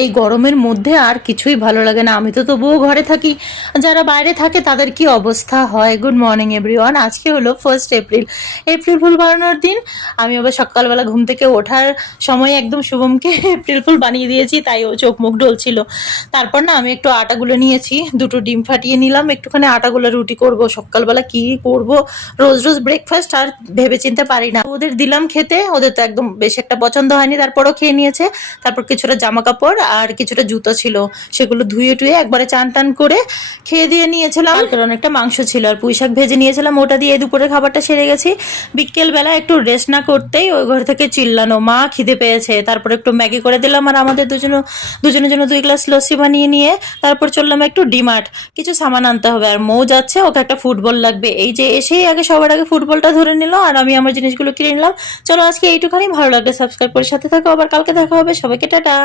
এই গরমের মধ্যে আর কিছুই ভালো লাগে না। আমি তো তবুও ঘরে থাকি, যারা বাইরে থাকে তাদের কি অবস্থা হয়। Good morning everyone. আজকে হলো 1 এপ্রিল, এপ্রিল ফুল বানানোর দিন। আমি আবার সকালবেলা ঘুম থেকে ওঠার সময় একদম শুভমকে এপ্রিল ফুল বানিয়ে দিয়েছি, তাই ও চোখ মুখ ঢলছিল। তারপর না আমি একটু আটাগুলো নিয়েছি, দুটো ডিম ফাটিয়ে নিলাম, একটুখানি আটাগুলো রুটি করব। সকালবেলা কি করব, রোজ রোজ ব্রেকফাস্ট আর ভেবে চিনতে পারি না। ওদের দিলাম খেতে, ওদের তো একদম বেশ একটা পছন্দ হয়নি, তারপরও খেয়ে নিয়েছে। তারপর কিছুটা জামা কাপড় আর কিছুটা জুতো ছিল, সেগুলো ধুয়ে টুয়ে একবারে চান টান করে খেয়ে দিয়ে নিয়েছিলাম। কালকের অনেকটা মাংস ছিল আর পুঁই শাক ভেজে নিয়েছিলাম, ওটা দিয়ে দুপুরের খাবারটা সেরে গেছি। বিকেল বেলা একটু রেস্ট না করতেই ওই ঘর থেকে চিল্লানো, মা খিদে পেয়েছে। তারপর একটু ম্যাগি করে দিলাম আর আমাদের দুজনের জন্য 2 গ্লাস লস্যি বানিয়ে নিয়ে তারপর চললাম একটু ডিমার্ট, কিছু সামান আনতে হবে। আর মৌ যাচ্ছে, ওকে একটা ফুটবল লাগবে। এই যে এসেই আগে সবার আগে ফুটবলটা ধরে নিল আর আমি আমার জিনিসগুলো কিনে নিলাম। চলো আজকে এইটুখানি, ভালো লাগলে সাবস্ক্রাইব করে সাথে থাকো, আবার কালকে দেখা হবে। সবাইকে টাটা।